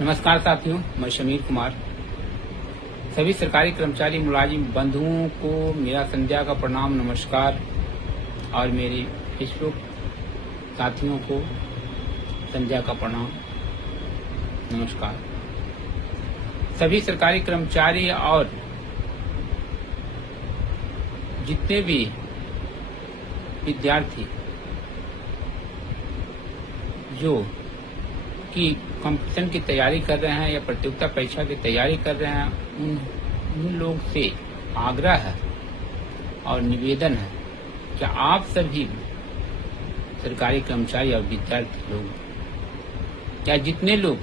नमस्कार साथियों, मैं शमीर कुमार। सभी सरकारी कर्मचारी मुलाजिम बंधुओं को मेरा संध्या का प्रणाम नमस्कार और मेरे फेसबुक साथियों को संध्या का प्रणाम नमस्कार। सभी सरकारी कर्मचारी और जितने भी विद्यार्थी जो कि कंपटीशन की तैयारी कर रहे हैं या प्रतियोगिता परीक्षा की तैयारी कर रहे हैं, उन लोग से आग्रह है और निवेदन है कि आप सभी सरकारी कर्मचारी और विद्यार्थी लोग या जितने लोग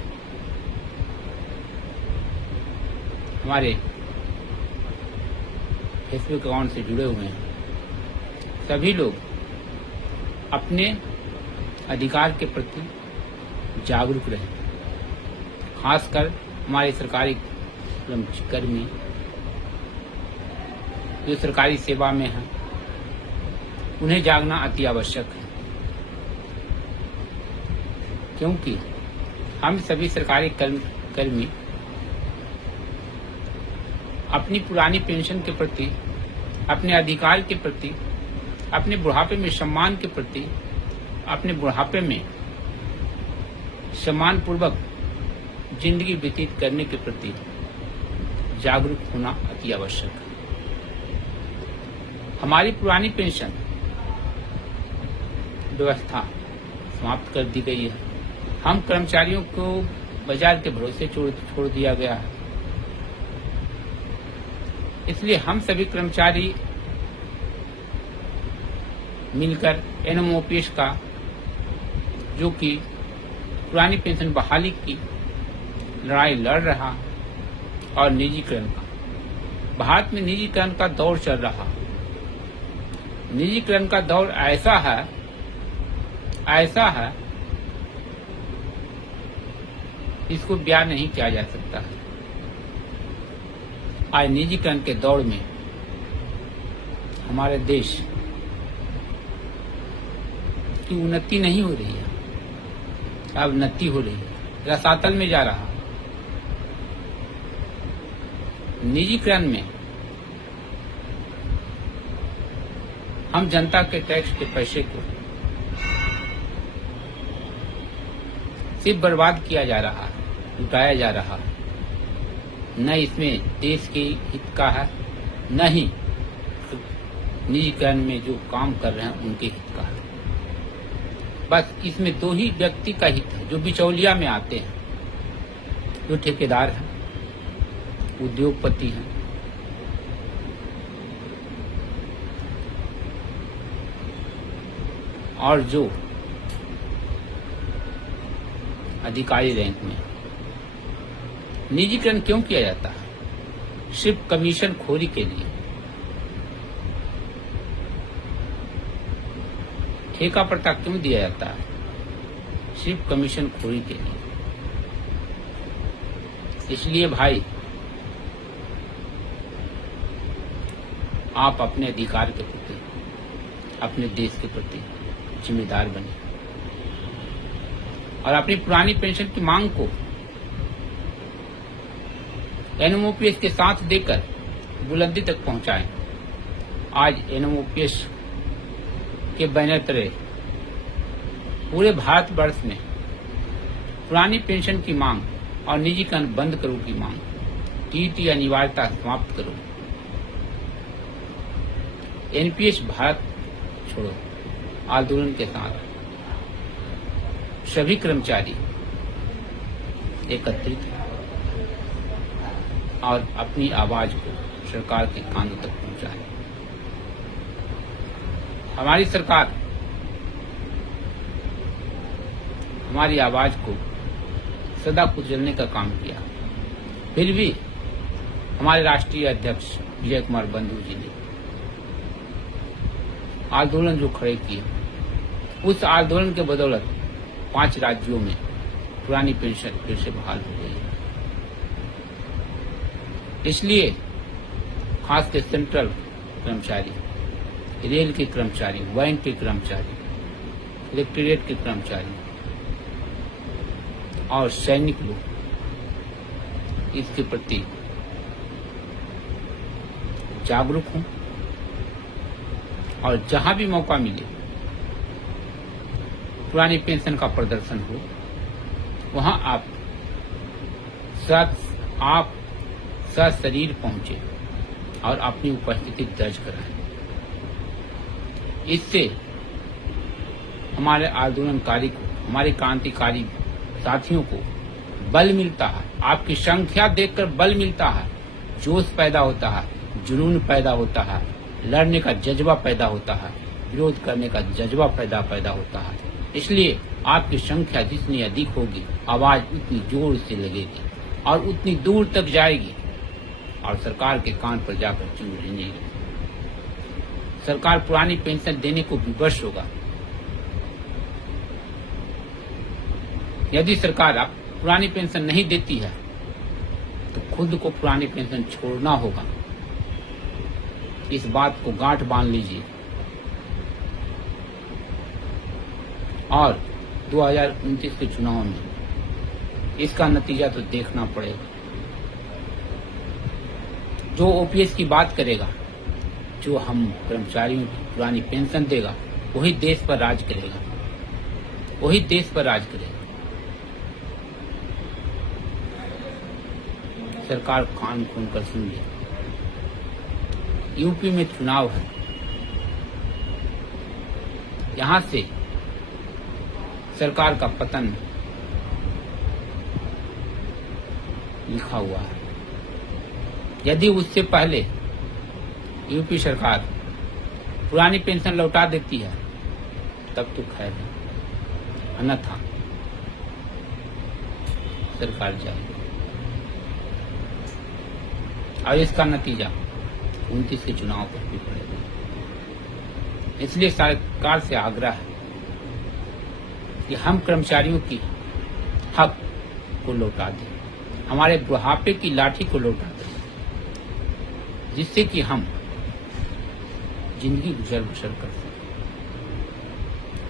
हमारे फेसबुक अकाउंट से जुड़े हुए हैं, सभी लोग अपने अधिकार के प्रति जागरूक रहें। खासकर हमारे सरकारी कर्मी जो सरकारी सेवा में हैं, उन्हें जागना अति आवश्यक है, क्योंकि हम सभी सरकारी कर्मी अपनी पुरानी पेंशन के प्रति, अपने अधिकार के प्रति, अपने बुढ़ापे में सम्मान के प्रति, अपने बुढ़ापे में सम्मान पूर्वक जिंदगी व्यतीत करने के प्रति जागरूक होना अति आवश्यक है। हमारी पुरानी पेंशन व्यवस्था समाप्त कर दी गई है। हम कर्मचारियों को बाजार के भरोसे छोड़ दिया गया है। इसलिए हम सभी कर्मचारी मिलकर एनएमओपीएस का, जो कि पुरानी पेंशन बहाली की लड़ाई लड़ रहा और निजीकरण का, भारत में निजीकरण का दौर चल रहा। निजीकरण का दौर ऐसा है इसको बयान नहीं किया जा सकता है। आज निजीकरण के दौर में हमारे देश की उन्नति नहीं हो रही है, अवनति हो रही है, रसातल में जा रहा। निजीकरण में हम जनता के टैक्स के पैसे को सिर्फ बर्बाद किया जा रहा है, लुटाया जा रहा है। न इसमें देश के हित का है, न ही निजीकरण में जो काम कर रहे हैं उनके हित का है। बस इसमें दो ही व्यक्ति का हित है, जो बिचौलिया में आते हैं, जो ठेकेदार हैं, उद्योगपति हैं, और जो अधिकारी रैंक में। निजीकरण क्यों किया जाता है? सिर्फ कमीशन खोरी के लिए, ठेका प्रथा क्यों दिया जाता है? सिर्फ कमीशन खोरी के लिए। इसलिए भाई, आप अपने अधिकार के प्रति, अपने देश के प्रति जिम्मेदार बने और अपनी पुरानी पेंशन की मांग को एनएमओपीएस के साथ देकर बुलंदी तक पहुंचाएं। आज एनएमओपीएस के बैनर तले पूरे भारतवर्ष में पुरानी पेंशन की मांग और निजीकरण बंद करो की मांग, टीटी अनिवार्यता समाप्त करो, एनपीएस भारत छोड़ो आंदोलन के साथ सभी कर्मचारी एकत्रित और अपनी आवाज को सरकार के कानों तक पहुंचाएं। हमारी सरकार हमारी आवाज को सदा कुचलने का काम किया, फिर भी हमारे राष्ट्रीय अध्यक्ष विजय कुमार बंधु जी ने आंदोलन जो खड़े किए, उस आंदोलन के बदौलत 5 राज्यों में पुरानी पेंशन फिर से बहाल हो गई है। इसलिए खासकर सेंट्रल कर्मचारी, रेल के कर्मचारी, बैंक के कर्मचारी, इलेक्ट्रेट के कर्मचारी और सैनिक लोग इसके प्रति जागरूक हूं और जहां भी मौका मिले पुरानी पेंशन का प्रदर्शन हो वहां आप सशरीर पहुंचे और अपनी उपस्थिति दर्ज कराएं। इससे हमारे आंदोलनकारी को, हमारे क्रांतिकारी साथियों को बल मिलता है। आपकी संख्या देखकर बल मिलता है, जोश पैदा होता है, जुनून पैदा होता है, लड़ने का जज्बा पैदा होता है, विरोध करने का जज्बा पैदा होता है। इसलिए आपकी संख्या जितनी अधिक होगी, आवाज उतनी जोर से लगेगी और उतनी दूर तक जाएगी और सरकार के कान पर जाकर चुभेगी। सरकार पुरानी पेंशन देने को विवश होगा। यदि सरकार अब पुरानी पेंशन नहीं देती है तो खुद को पुरानी पेंशन छोड़ना होगा। इस बात को गांठ बांध लीजिए और 2029 के चुनाव में इसका नतीजा तो देखना पड़ेगा। जो ओपीएस की बात करेगा, जो हम कर्मचारियों की पुरानी पेंशन देगा, वही देश पर राज करेगा, वही देश पर राज करेगा। सरकार कान खोल कर सुन ले। यूपी में चुनाव है, यहां से सरकार का पतन लिखा हुआ है। यदि उससे पहले यूपी सरकार पुरानी पेंशन लौटा देती है तब तो खैर है, अन्यथा सरकार जाएगी और इसका नतीजा 29 के चुनाव पर भी पड़ेगा। इसलिए सरकार से आग्रह है कि हम कर्मचारियों की हक को लौटा दें, हमारे बुढ़ापे की लाठी को लौटा दें, जिससे कि हम जिंदगी गुजर बसर कर सकें।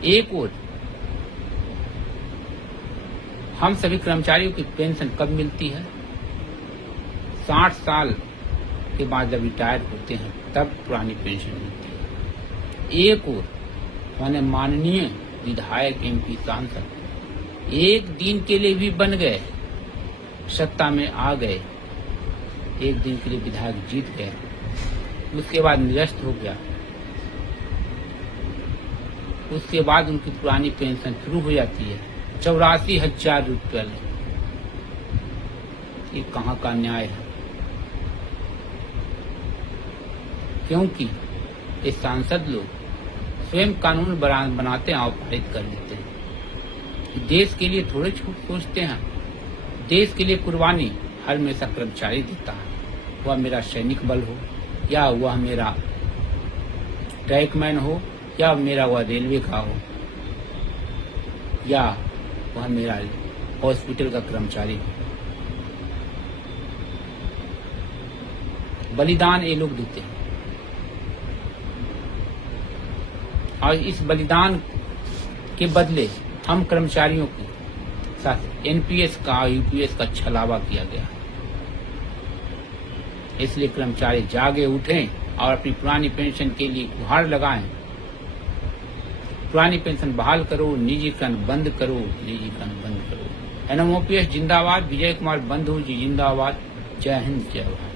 एक ओर हम सभी कर्मचारियों की पेंशन कब मिलती है? 60 साल के बाद जब रिटायर होते हैं तब पुरानी पेंशन मिलती है। एक ओर माने माननीय विधायक, एमपी, सांसद एक दिन के लिए भी बन गए, सत्ता में आ गए, एक दिन के लिए विधायक जीत गए, उसके बाद निरस्त हो गया, उसके बाद उनकी पुरानी पेंशन शुरू हो जाती है 84,000 रुपये। ये कहाँ का न्याय है? क्योंकि ये सांसद लोग स्वयं कानून बनाते हैं और पारित कर देते हैं। देश के लिए थोड़े सोचते हैं। देश के लिए कुर्बानी हर हमेशा कर्मचारी देता है, वह मेरा सैनिक बल हो या वह मेरा ट्रैकमैन हो या मेरा वह रेलवे का हो या वह मेरा हॉस्पिटल का कर्मचारी हो। बलिदान ये लोग देते हैं और इस बलिदान के बदले हम कर्मचारियों के साथ एनपीएस का और यूपीएस का छलावा किया गया। इसलिए कर्मचारी जागे उठें और अपनी पुरानी पेंशन के लिए गुहार लगाएं। पुरानी पेंशन बहाल करो, निजीकरण बंद करो, निजीकरण बंद करो। एनएमओपीएस जिंदाबाद, विजय कुमार बंधु जी जिंदाबाद। जय हिंद, जय भारत।